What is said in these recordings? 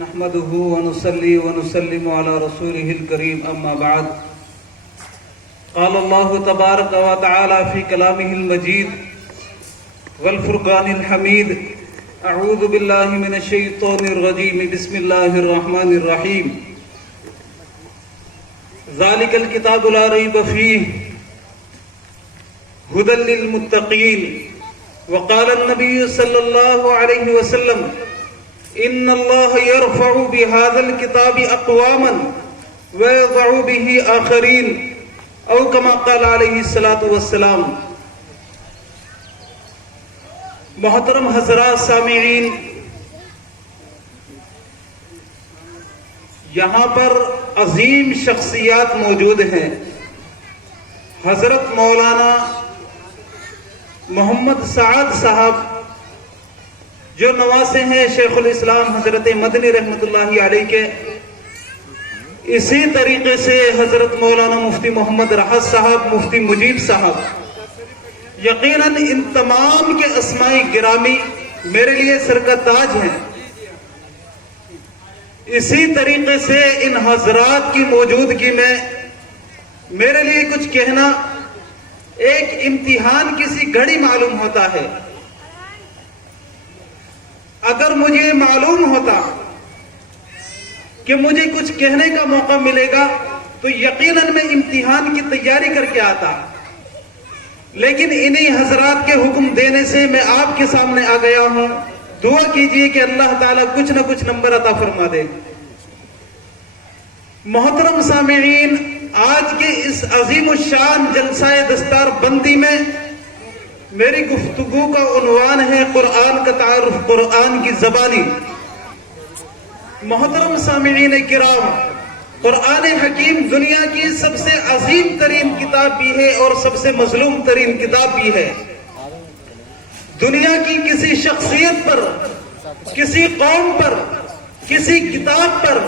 نحمده ونصلي ونسلم على رسوله الكريم أما بعد قال الله تبارك وتعالى في كلامه المجيد والفرقان الحميد أعوذ بالله من الشيطان الرجيم بسم الله الرحمن الرحيم ذلك الكتاب لا ريب فيه هدى للمتقين وقال النبي صلى الله عليه وسلم ان الله يرفع بهذا الكتاب اقواما ويضع به آخرين او كما قال عليه الصلاة والسلام۔ محترم حضرات سامعین، یہاں پر عظیم شخصیات موجود ہیں۔ حضرت مولانا محمد سعد صاحب جو نواسے ہیں شیخ الاسلام حضرت مدنی رحمۃ اللہ علیہ کے، اسی طریقے سے حضرت مولانا مفتی محمد راحت صاحب، مفتی مجیب صاحب، یقیناً ان تمام کے اسماء گرامی میرے لیے سر کا تاج ہیں۔ اسی طریقے سے ان حضرات کی موجودگی میں میرے لیے کچھ کہنا ایک امتحان کسی گھڑی معلوم ہوتا ہے۔ اگر مجھے معلوم ہوتا کہ مجھے کچھ کہنے کا موقع ملے گا تو یقیناً میں امتحان کی تیاری کر کے آتا، لیکن انہی حضرات کے حکم دینے سے میں آپ کے سامنے آ گیا ہوں۔ دعا کیجئے کہ اللہ تعالیٰ کچھ نہ کچھ نمبر عطا فرما دے۔ محترم سامعین، آج کے اس عظیم الشان جلسہ دستار بندی میں میری گفتگو کا عنوان ہے قرآن کا تعارف، قرآن کی زبانی۔ محترم سامعین کرام، قرآن حکیم دنیا کی سب سے عظیم ترین کتاب بھی ہے اور سب سے مظلوم ترین کتاب بھی ہے۔ دنیا کی کسی شخصیت پر، کسی قوم پر، کسی کتاب پر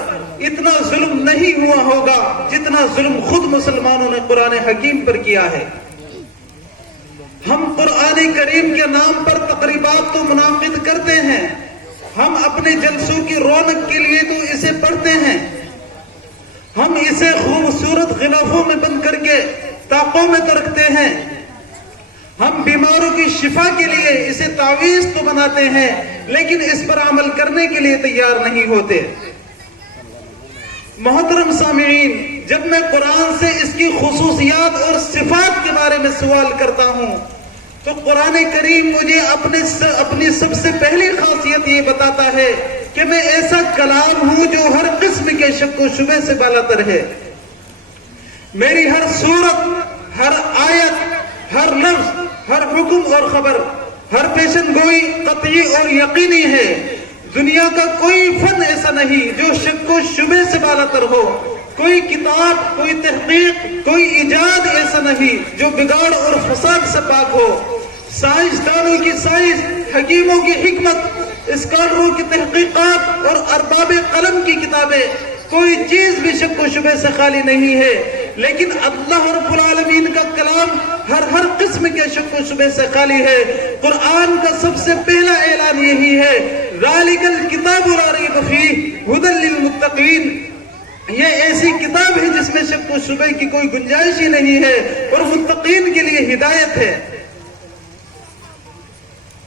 اتنا ظلم نہیں ہوا ہوگا جتنا ظلم خود مسلمانوں نے قرآن حکیم پر کیا ہے۔ ہم قرآن کریم کے نام پر تقریبات تو منعقد کرتے ہیں، ہم اپنے جلسوں کی رونق کے لیے تو اسے پڑھتے ہیں، ہم اسے خوبصورت غلافوں میں بند کر کے طاقوں میں تو رکھتے ہیں، ہم بیماروں کی شفا کے لیے اسے تعویذ تو بناتے ہیں، لیکن اس پر عمل کرنے کے لیے تیار نہیں ہوتے۔ محترم سامعین، جب میں قرآن سے اس کی خصوصیات اور صفات کے بارے میں سوال کرتا ہوں تو قرآن کریم مجھے اپنی سب سے پہلی خاصیت یہ بتاتا ہے کہ میں ایسا کلام ہوں جو ہر قسم کے شک و شبہ سے بالاتر ہے۔ میری ہر صورت، ہر آیت، ہر لفظ، ہر حکم اور خبر، ہر پیشن گوئی قطعی اور یقینی ہے۔ دنیا کا کوئی فن ایسا نہیں جو شک و شبہ سے بالاتر ہو، کوئی کتاب، کوئی تحقیق، کوئی ایجاد ایسا نہیں جو بگاڑ اور فساد سے پاک ہو۔ سائنسدانوں کی سائنس، حکیموں کی حکمت، اسکالروں کی تحقیقات اور ارباب قلم کی کتابیں، کوئی چیز بھی شک و شبہ سے خالی نہیں ہے، لیکن اللہ رب العالمین کا کلام ہر قسم کے شک و شبہ سے خالی ہے۔ قرآن کا سب سے پہلا اعلان یہی ہے، ذالک الکتاب لا ریب فیہ ھدی للمتقین۔ یہ ایسی کتاب ہے جس میں شک و شبہ کی کوئی گنجائش ہی نہیں ہے اور متقین کے لیے ہدایت ہے۔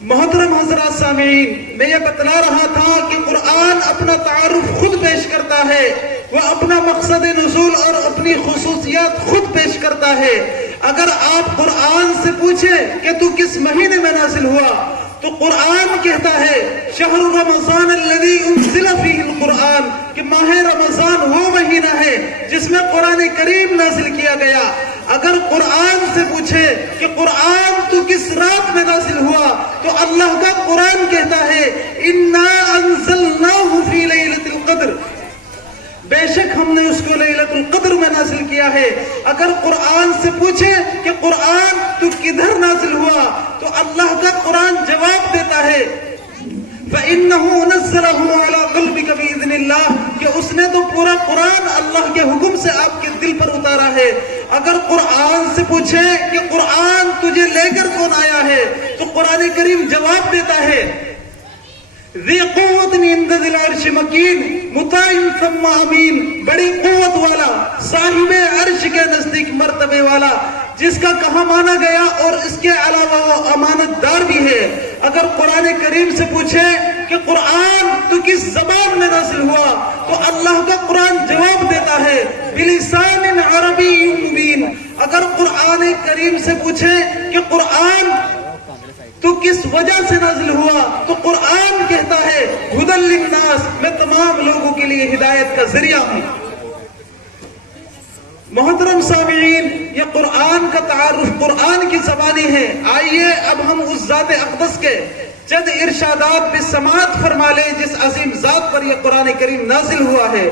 محترم حضرات سامعین، میں یہ بتلا رہا تھا کہ قرآن اپنا تعارف خود پیش کرتا ہے، وہ اپنا مقصد نزول اور اپنی خصوصیات خود پیش کرتا ہے۔ اگر آپ قرآن سے پوچھیں کہ تو کس مہینے میں نازل ہوا تو قرآن کہتا ہے شہر رمضان الذی انزل فیہ القرآن، کہ ماہ رمضان وہ مہینہ ہے جس میں قرآن کریم نازل کیا گیا۔ اگر قرآن سے پوچھے کہ قرآن تو کس رات میں نازل ہوا تو اللہ کا قرآن کہتا ہے انا انزلناہ فی لیلۃ القدر، بے شک ہم نے اس کو لیلۃ القدر میں نازل کیا ہے۔ اگر قرآن سے پوچھے کہ قرآن تو کدھر نازل ہوا تو اللہ کا قرآن جواب دیتا ہے فَإِنَّهُ نَزَّلَهُ عَلَىٰ قَلْبِكَ بِإِذْنِ اللَّهِ، کہ اس نے تو پورا قرآن اللہ کے حکم سے آپ کے دل پر اتارا ہے۔ اگر قرآن سے پوچھے کہ قرآن تجھے لے کر کون آیا ہے تو قرآن کریم جواب دیتا ہے ذی قوت عند ذی العرش مکین مطاع ثم امین، بڑی قوت والا، صاحب عرش کے نزدیک مرتبے والا، جس کا کہا مانا گیا اور اس کے علاوہ وہ امانت دار بھی ہے۔ اگر قرآن کریم سے پوچھے کہ قرآن تو کس زبان میں نازل ہوا تو اللہ کا قرآن جواب دیتا ہے بلسان عربی مبین۔ اگر قرآن کریم سے پوچھے کہ قرآن تو کس وجہ سے نازل ہوا تو قرآن کہتا ہے ھدی للناس، میں تمام لوگوں کے لیے ہدایت کا ذریعہ ہوں۔ محترم سامعین، یہ قرآن کا تعارف قرآن کی زبانی ہے۔ آئیے اب ہم اس ذات اقدس کے چند ارشادات بھی سماعت فرما لیں جس عظیم ذات پر یہ قرآن کریم نازل ہوا ہے۔